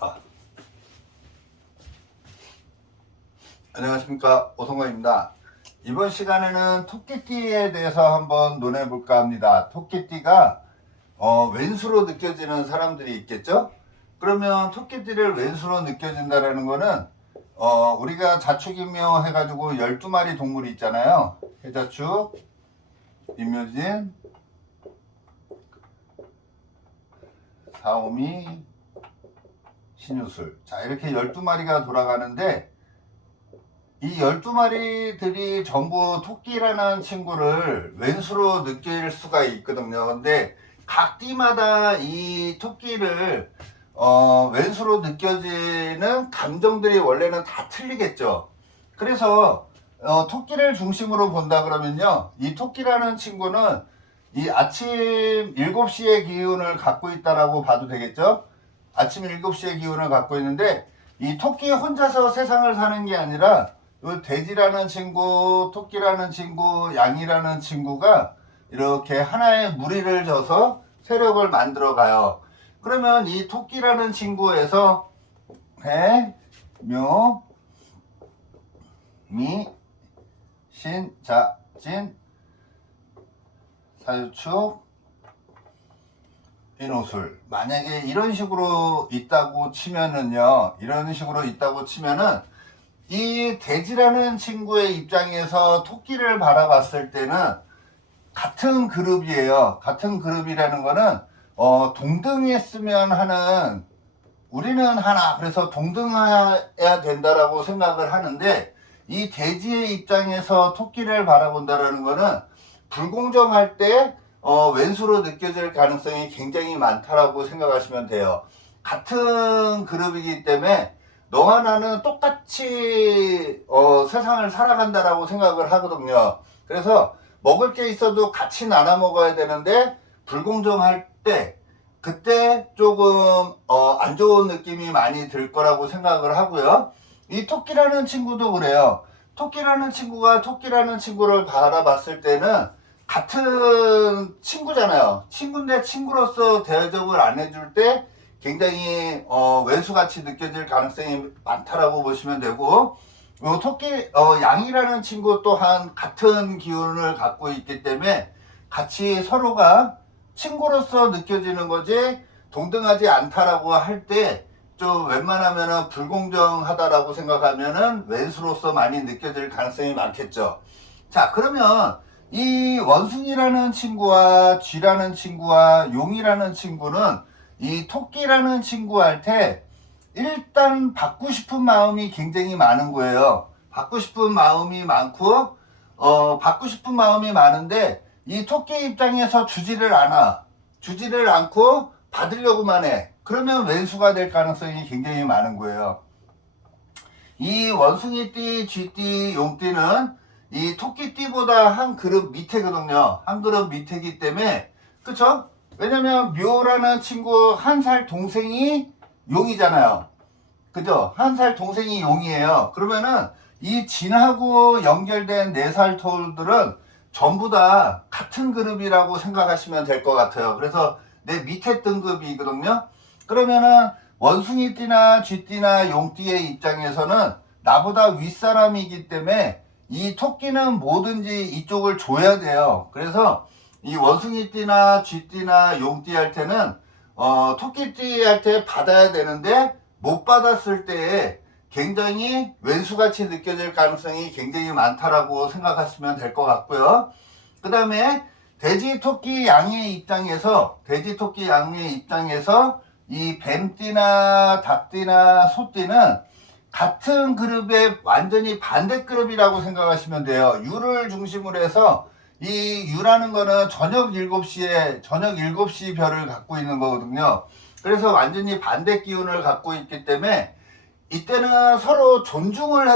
아, 안녕하십니까, 오성광입니다. 이번 시간에는 토끼띠에 대해서 한번 논해볼까 합니다. 토끼띠가 왼수로 느껴지는 사람들이 있겠죠? 그러면 토끼띠를 왼수로 느껴진다는 거는 우리가 자축인묘 해가지고 12마리 동물이 있잖아요. 해자축, 임묘진, 사오미, 신유술. 자, 이렇게 12마리가 돌아가는데 이 12마리들이 전부 토끼라는 친구를 왼수로 느낄 수가 있거든요. 근데 각 띠마다 이 토끼를 왼수로 느껴지는 감정들이 원래는 다 틀리겠죠. 그래서 토끼를 중심으로 본다 그러면요, 이 토끼라는 친구는 이 아침 7시의 기운을 갖고 있다라고 봐도 되겠죠. 아침 7시의 기운을 갖고 있는데 이 토끼 혼자서 세상을 사는 게 아니라 요 돼지라는 친구, 토끼라는 친구, 양이라는 친구가 이렇게 하나의 무리를 져서 세력을 만들어 가요. 그러면 이 토끼라는 친구에서 해, 묘, 미, 신, 자, 진, 사유축, 인호술. 만약에 이런 식으로 있다고 치면은요, 이런 식으로 있다고 치면은 이 돼지라는 친구의 입장에서 토끼를 바라봤을 때는 같은 그룹이에요. 같은 그룹이라는 거는 동등했으면 하는, 우리는 하나, 그래서 동등해야 된다라고 생각을 하는데 이 돼지의 입장에서 토끼를 바라본다라는 거는 불공정할 때 왼수로 느껴질 가능성이 굉장히 많다라고 생각하시면 돼요. 같은 그룹이기 때문에 너와 나는 똑같이 세상을 살아간다라고 생각을 하거든요. 그래서 먹을 게 있어도 같이 나눠 먹어야 되는데 불공정할 때 그때 조금 안 좋은 느낌이 많이 들 거라고 생각을 하고요. 이 토끼라는 친구도 그래요. 토끼라는 친구가 토끼라는 친구를 바라봤을 때는 같은 친구잖아요. 친구인데 친구로서 대접을 안 해줄 때 굉장히 왼수같이 느껴질 가능성이 많다라고 보시면 되고, 토끼 양이라는 친구 또한 같은 기운을 갖고 있기 때문에 같이 서로가 친구로서 느껴지는 거지 동등하지 않다라고 할 때 좀 웬만하면은 불공정하다라고 생각하면은 왼수로서 많이 느껴질 가능성이 많겠죠. 자, 그러면 이 원숭이라는 친구와 쥐라는 친구와 용이라는 친구는 이 토끼라는 친구한테 일단 받고 싶은 마음이 굉장히 많은 거예요. 받고 싶은 마음이 많고 받고 싶은 마음이 많은데 이 토끼 입장에서 주지를 않아. 주지를 않고 받으려고만 해. 그러면 왼수가 될 가능성이 굉장히 많은 거예요. 이 원숭이띠, 쥐띠, 용띠는 이 토끼띠보다 한 그룹 밑에거든요. 한 그룹 밑에기 때문에, 그쵸? 왜냐면 묘라는 친구 1살 동생이 용이잖아요. 그죠? 1살 동생이 용이에요. 그러면은 이 진하고 연결된 4살 터울들은 전부 다 같은 그룹이라고 생각하시면 될 것 같아요. 그래서 내 밑에 등급이거든요. 그러면은 원숭이띠나 쥐띠나 용띠의 입장에서는 나보다 윗사람이기 때문에 이 토끼는 뭐든지 이쪽을 줘야 돼요. 그래서 이 원숭이띠나 쥐띠나 용띠 할 때는 토끼띠 할 때 받아야 되는데 못 받았을 때 굉장히 왼수같이 느껴질 가능성이 굉장히 많다라고 생각하시면 될 것 같고요. 그 다음에 돼지, 토끼, 양의 입장에서 이 뱀띠나 닭띠나 소띠는 같은 그룹의 완전히 반대 그룹이라고 생각하시면 돼요. 유를 중심으로 해서 이 유라는 거는 저녁 7시 별을 갖고 있는 거거든요. 그래서 완전히 반대 기운을 갖고 있기 때문에 이때는 서로 존중을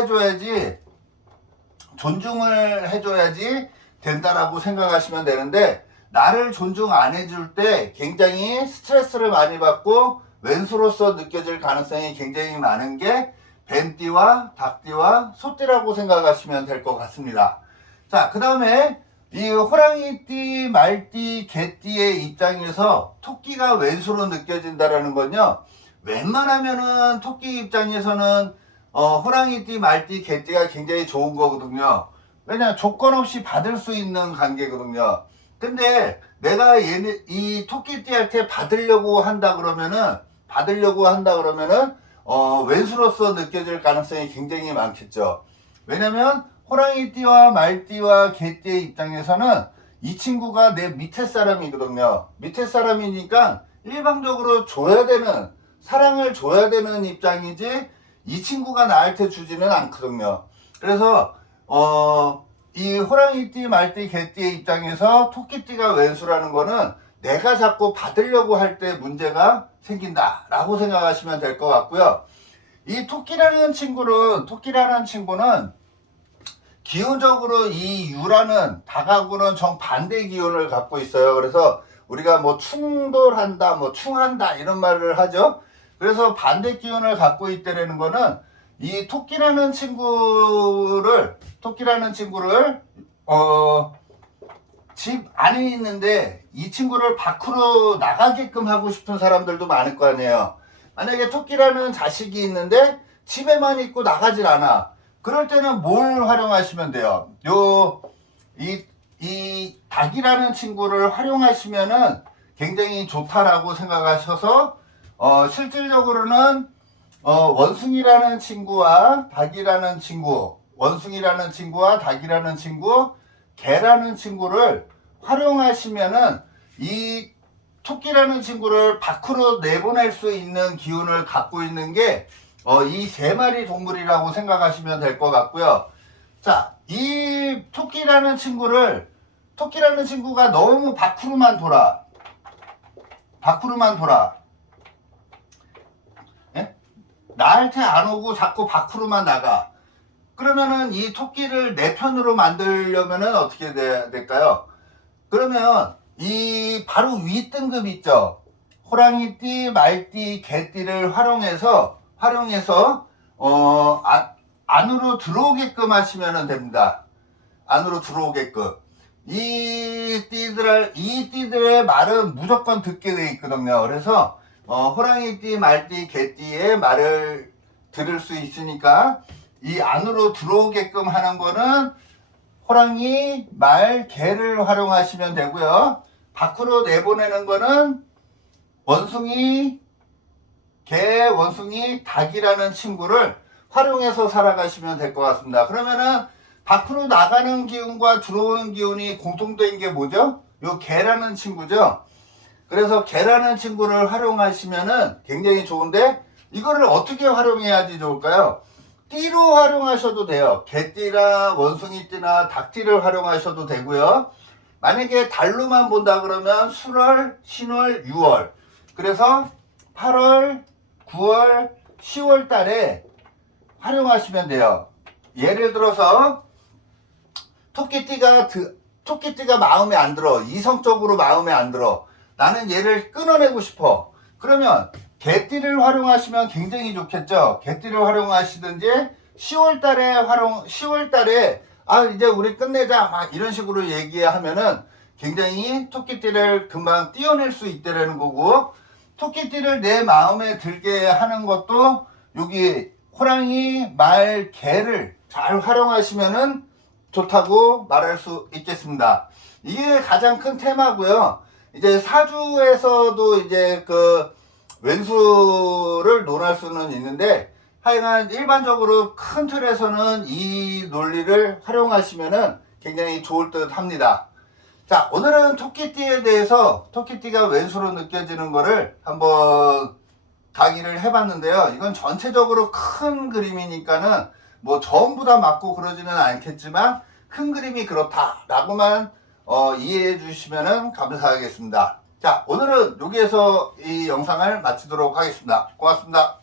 해줘야지 된다라고 생각하시면 되는데, 나를 존중 안 해줄 때 굉장히 스트레스를 많이 받고 왼수로서 느껴질 가능성이 굉장히 많은 게 뱀띠와 닭띠와 소띠라고 생각하시면 될 것 같습니다. 자, 그 다음에 이 호랑이띠, 말띠, 개띠의 입장에서 토끼가 왼수로 느껴진다라는 건요, 웬만하면은 토끼 입장에서는 호랑이띠, 말띠, 개띠가 굉장히 좋은 거거든요. 왜냐 조건 없이 받을 수 있는 관계거든요. 근데 내가 이 토끼띠한테 받으려고 한다 그러면은 왼수로서 느껴질 가능성이 굉장히 많겠죠. 왜냐면 호랑이띠와 말띠와 개띠의 입장에서는 이 친구가 내 밑에 사람이거든요. 밑에 사람이니까 일방적으로 줘야 되는, 사랑을 줘야 되는 입장이지 이 친구가 나한테 주지는 않거든요. 그래서 이 호랑이띠, 말띠, 개띠의 입장에서 토끼띠가 왼수라는 거는 내가 자꾸 받으려고 할 때 문제가 생긴다 라고 생각하시면 될 것 같고요. 이 토끼라는 친구는 기운적으로 이 유라는 닭하고는 정반대 기운을 갖고 있어요. 그래서 우리가 뭐 충돌한다, 뭐 충한다 이런 말을 하죠. 그래서 반대 기운을 갖고 있다는 거는 이 토끼라는 친구를 집 안에 있는데 이 친구를 밖으로 나가게끔 하고 싶은 사람들도 많을 거 아니에요. 만약에 토끼라는 자식이 있는데 집에만 있고 나가질 않아. 그럴 때는 뭘 활용하시면 돼요? 이 닭이라는 친구를 활용하시면은 굉장히 좋다라고 생각하셔서 실질적으로는 원숭이라는 친구와 닭이라는 친구, 개라는 친구를 활용하시면은 이 토끼라는 친구를 밖으로 내보낼 수 있는 기운을 갖고 있는 게 이 세 마리 동물이라고 생각하시면 될 것 같고요. 자, 이 토끼라는 친구가 너무 밖으로만 돌아. 예? 나한테 안 오고 자꾸 밖으로만 나가. 그러면은 이 토끼를 내 편으로 만들려면은 어떻게 될까요? 그러면 이 바로 위 등급 있죠. 호랑이띠, 말띠, 개띠를 활용해서 안으로 들어오게끔 하시면 됩니다. 안으로 들어오게끔. 이 띠들의 말은 무조건 듣게 돼 있거든요. 그래서 호랑이띠, 말띠, 개띠의 말을 들을 수 있으니까 이 안으로 들어오게끔 하는 거는 호랑이, 말, 개를 활용하시면 되고요. 밖으로 내보내는 거는 원숭이, 닭이라는 친구를 활용해서 살아가시면 될 것 같습니다. 그러면은 밖으로 나가는 기운과 들어오는 기운이 공통된 게 뭐죠? 요 개라는 친구죠. 그래서 개라는 친구를 활용하시면은 굉장히 좋은데 이거를 어떻게 활용해야지 좋을까요? 띠로 활용하셔도 돼요. 개띠나 원숭이띠나 닭띠를 활용하셔도 되고요. 만약에 달로만 본다 그러면 술월, 신월, 6월. 그래서 8월, 9월, 10월 달에 활용하시면 돼요. 예를 들어서 토끼띠가 마음에 안 들어. 이성적으로 마음에 안 들어. 나는 얘를 끊어내고 싶어. 그러면 개띠를 활용하시면 굉장히 좋겠죠. 개띠를 활용하시든지 10월 달에 이제 우리 끝내자 막 이런 식으로 얘기하면은 굉장히 토끼띠를 금방 띄어낼 수 있다는 거고, 토끼띠를 내 마음에 들게 하는 것도 여기 호랑이, 말, 개를 잘 활용하시면은 좋다고 말할 수 있겠습니다. 이게 가장 큰 테마고요. 이제 사주에서도 이제 그 왼수를 논할 수는 있는데, 하여간 일반적으로 큰 틀에서는 이 논리를 활용하시면은 굉장히 좋을 듯 합니다. 자, 오늘은 토끼띠에 대해서 토끼띠가 왼수로 느껴지는 거를 한번 강의를 해봤는데요. 이건 전체적으로 큰 그림이니까는 뭐 전부 다 맞고 그러지는 않겠지만 큰 그림이 그렇다라고만 이해해 주시면 감사하겠습니다. 자, 오늘은 여기에서 이 영상을 마치도록 하겠습니다. 고맙습니다.